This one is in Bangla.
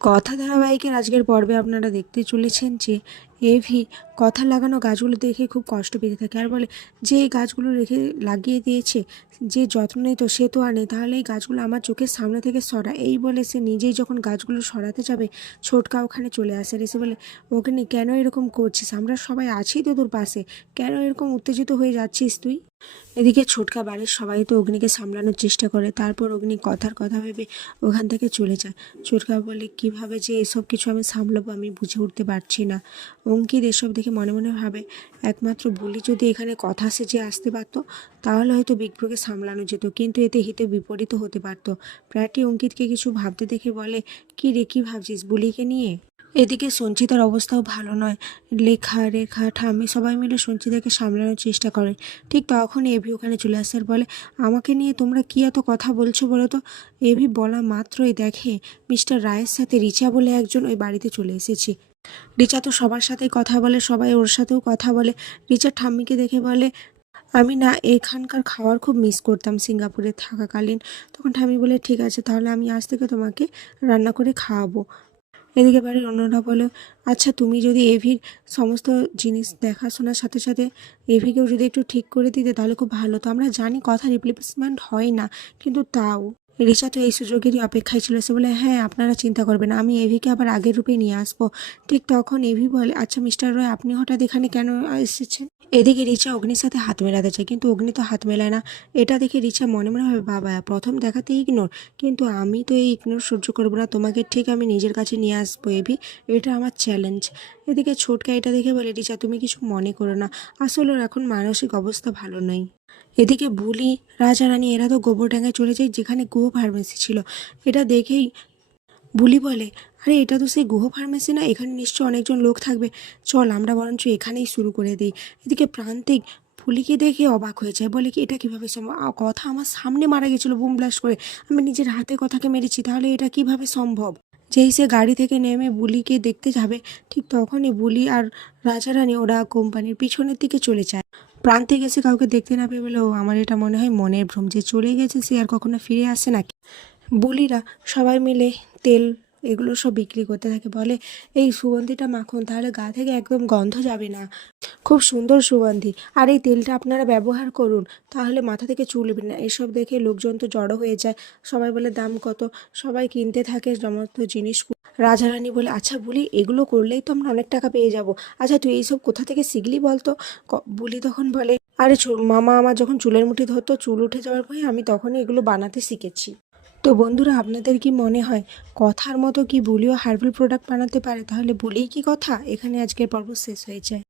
কথা ধারাবাহিকের আজকের পর্বে আপনারা দেখতে চলেছেন যে এভি কথা লাগানো গাছগুলো দেখে খুব কষ্ট পেতে থাকে। আর বলে, যে এই গাছগুলো রেখে লাগিয়ে দিয়েছে, যে যত্ন নেই তো, সে তো আর নেই। তাহলে এই গাছগুলো আমার চোখের সামনে থেকে সরা। এই বলে সে নিজেই যখন গাছগুলো সরাতে যাবে, ছোটকা ওখানে চলে আসে। আর এসে বলে, ওকে নিয়ে কেন এরকম করছিস? আমরা সবাই আছি তো তোর পাশে। কেন এরকম উত্তেজিত হয়ে যাচ্ছিস তুই? এদিকে ছোটকা বাড়ির সবাই তো অগ্নিকে সামলানোর চেষ্টা করে। তারপর অগ্নি কথার কথা ভেবে ওখান থেকে চলে যায়। ছোটকা বলে, কীভাবে যে এসব কিছু আমি সামলাবো আমি বুঝে উঠতে পারছি না। অঙ্কিত এসব দেখে মনে মনে ভাবে? একমাত্র বলি যদি এখানে কথা সেজে আসতে পারতো, তাহলে হয়তো বিগ্রহকে সামলানো যেত, কিন্তু এতে হিতে বিপরীত হতে পারতো। প্রায়টি অঙ্কিতকে কিছু ভাবতে দেখে বলে, কি রে, কী ভাবছিস বুলিকে নিয়ে? এদিকে সঞ্চিতার অবস্থাও ভালো নয়। লেখা, রেখা, ঠাম্মি সবাই মিলে সঞ্চিতাকে সামলানোর চেষ্টা করে। ঠিক তখনই এভি ওখানে চলে আসে আর বলে, আমাকে নিয়ে তোমরা কি এত কথা বলছো বলো তো? এভি বলা মাত্রই দেখে মিস্টার রায়ের সাথে রিচা বলে একজন ওই বাড়িতে চলে এসেছে। রিচা তো সবার সাথেই কথা বলে, সবাই ওর সাথেও কথা বলে। রিচা ঠাম্মিকে দেখে বলে, আমি না এখানকার খাওয়ার খুব মিস করতাম সিঙ্গাপুরে থাকাকালীন। তখন ঠাম্মি বলে, ঠিক আছে, তাহলে আমি আজ থেকে তোমাকে রান্না করে খাওয়াবো। এদিকে বাড়ির অন্যরা বলে আচ্ছা তুমি যদি এভির সমস্ত জিনিস দেখাশোনার সাথে সাথে এভিকেও যদি একটু ঠিক করে দিতে, তাহলে খুব ভালো। তো আমরা জানি কথা রিপ্লেসমেন্ট হয় না, কিন্তু তাও। রিচা তো এই সুযোগেরই অপেক্ষায় ছিল। সে বলে হ্যাঁ আপনারা চিন্তা করবেন আমি এভিকে আবার আগের রূপে নিয়ে আসব। ঠিক তখন এভি বলে আচ্ছা মিস্টার রয়, আপনি হঠাৎ এখানে কেন এসেছেন? এদিকে রিচা অগ্নির সাথে হাত মেলাতে চায়, কিন্তু অগ্নি তো হাত মেলায় না। এটা দেখে রিচা মনে মনে হবে বাবা, প্রথম দেখাতে ইগনোর কিন্তু আমি তো এই ইগনোর সহ্য করব না, তোমাকে ঠিক আমি নিজের কাছে নিয়ে আসব, এভি। এটা আমার চ্যালেঞ্জ এদিকে ছোটকা এটা দেখে বলে, রিচা, তুমি কিছু মনে করো না আসলে এখন মানসিক অবস্থা ভালো নয়। এদিকে বুলি রাজারানী এরা তো গোবরডাঙ্গায় চলে যায় যেখানে গুহ ফার্মেসি ছিল। এটা দেখেই বুলি বলে, আরে, এটা তো সেই গুহ ফার্মেসি না, এখানে নিশ্চয় অনেকজন লোক থাকবে। চল, আমরা বরঞ্চ এখানেই শুরু করে দিই। এদিকে প্রান্তিক ফুলিকে দেখে অবাক হয়ে যায়, বলে কি, এটা কীভাবে সম্ভব? কথা আমার সামনে মারা গেছিল, বুম ব্লাস্ট করে। আমি নিজের হাতে কথাকে মেরেছি, তাহলে এটা কীভাবে সম্ভব? যেই সে গাড়ি থেকে নেমে বুলিকে দেখতে যাবে, ঠিক তখনই বুলি আর রাজারানী ওরা কোম্পানির পিছনের দিকে চলে যায়। প্রান্তে গেছে কাউকে দেখতে না পেয়ে বলেও আমার এটা মনে হয় মনের ভ্রম যে চলে গেছে সে আর কখনো ফিরে আসে নাকি? বুলিরা সবাই মিলে তেল এগুলো সব বিক্রি করতে থাকে। বলে, এই সুগন্ধিটা মাখন, তাহলে গা থেকে একদম গন্ধ যাবে না। খুব সুন্দর সুগন্ধি। আর এই তেলটা আপনারা ব্যবহার করুন, তাহলে মাথা থেকে চুল উঠবে না। এসব দেখে লোকজন তো জড়ো হয়ে যায়। সবাই বলে, দাম কত? সবাই কিনতে থাকে সমস্ত জিনিস রাজারানী বলে আচ্ছা বলি, এগুলো করলেই তো আমরা অনেক টাকা পেয়ে যাব। আচ্ছা তুই এইসব কোথা থেকে শিখলি বলতো? বুলি তখন বলে, আরে মামা আমার যখন চুলের মুঠি ধরতো, চুল উঠে যাওয়ার ভয়ে আমি তখনই এগুলো বানাতে শিখেছি। তো বন্ধুরা, আপনাদের কি মনে হয় কথার মতো কি বুলিও হার্বাল প্রোডাক্ট বানাতে পারে? তাহলে বলেই কি কথা? এখানে আজকের পর্ব শেষ হয়ে যায়